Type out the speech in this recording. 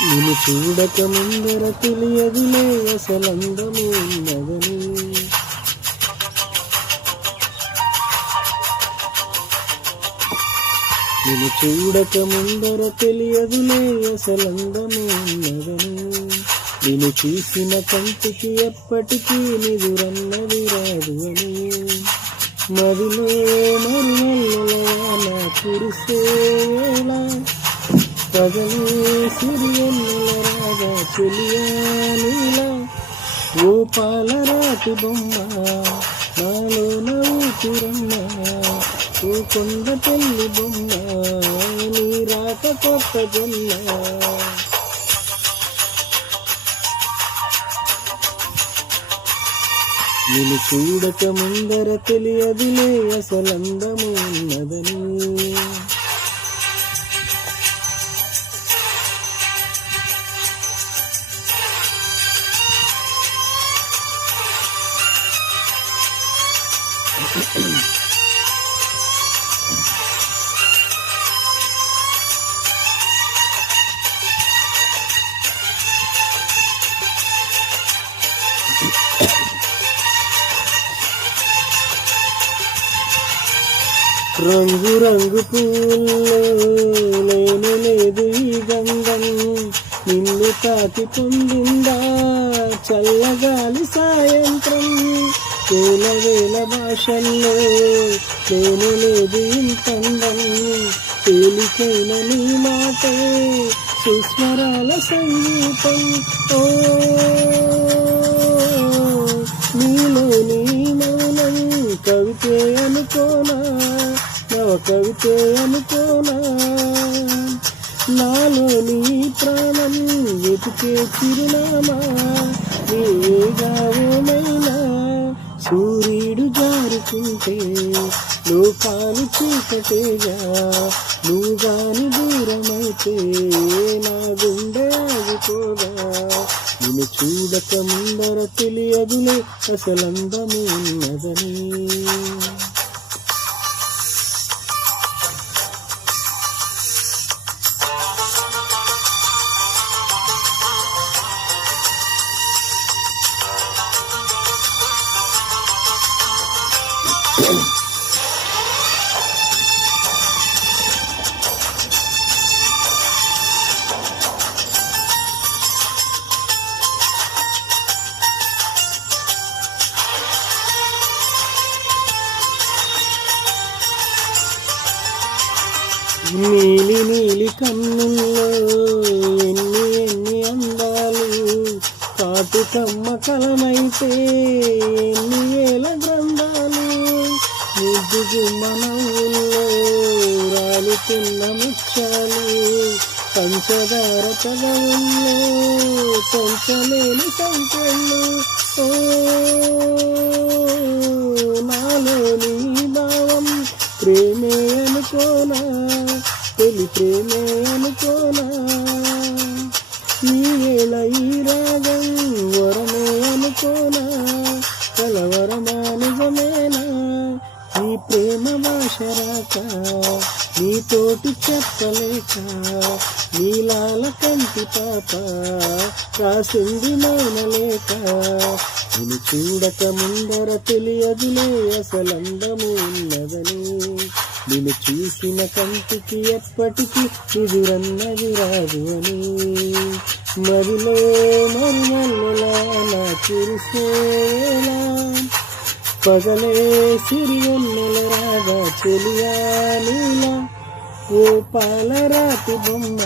నిన్ను చూడక ముందర తెలియదులే అసలందము ఉన్నదని. నిన్ను చూడక ముందర తెలియదులే అసలందము ఉన్నదని. నిన్ను చూసిన కంటికి ఎప్పటికీ నిదురన్నది రాదు అని. మదిలో మరువల్ల కురిసేలా పగలే సిరియన్నెల రాగా చెలియాలీలా. ఓ పాలరాతి బొమ్మ నాలో నవ్వుతురమ్మ, ఓ కొండ పెళ్లి బొమ్మ నీ రాక కొత్త జన్మ. నిన్ను చూడక ముందర తెలియదులే అసలందము ఉన్నదని. రంగు రంగు పూల్లో లేను లేదు ఈ గంధం, నిన్ను తాకి పొందిందా చల్లగాలి సాయంత్రం. వేల వేల భాషల్లో లేను లేదు ఇంతందం, తేలికైన నీ మాటే సుస్వరాల సంగీతం. ఓ నీలో నీ మౌనం కవితే అనుకోనా, నవ కవితే అనుకోనా. నాలో నీ ప్రాణం వెతికే చిరునామా నీవేగావుమైనా. సూర్యుడు జారుకుంటే లోకాలు చీకటేగా, నువ్వు గాని దూరమైతే నా గుండె ఆగిపోగా. నిన్ను చూడక ముందర తెలియదులే అసలందము ఉన్నదని. నీలి నీలి కన్నుల్లో ఎన్ని ఎన్ని అందాలు, కాటు కమ్మ కలమైతే ఎన్ని ఏల గ్రంథాలు. ముద్దు గుమ్మ నవ్వుల్లో రాలుతున్న ముత్యాలు, పంచదార పదవుల్లో పంచలేని సంఖ్యలు. ఓ నాలో నీ భావం ప్రేమే అనుకోనా, తొలి ప్రేమే అనుకోనా. ఈ వేళ ఈ రాగం వరమే అనుకోనా, కలవరమా నిజమేనా. ఈ ప్రేమ భాష రాక నీతోటి చెప్పలేక, నీలాల కంటి పాప రాసింది మౌనలేక. నిన్ను చూడక ముందర తెలియదులే అసలందము ఉన్నదని. నిన్ను చూసిన కంటికి ఎప్పటికీ ఎదురన్నది రాదు అని. మదిలో మరువల్లలా నా కురిసేలా పగలే సిరియన్నెల రాగా చెలియాలీలా. ఓ పాలరాతి బొమ్మ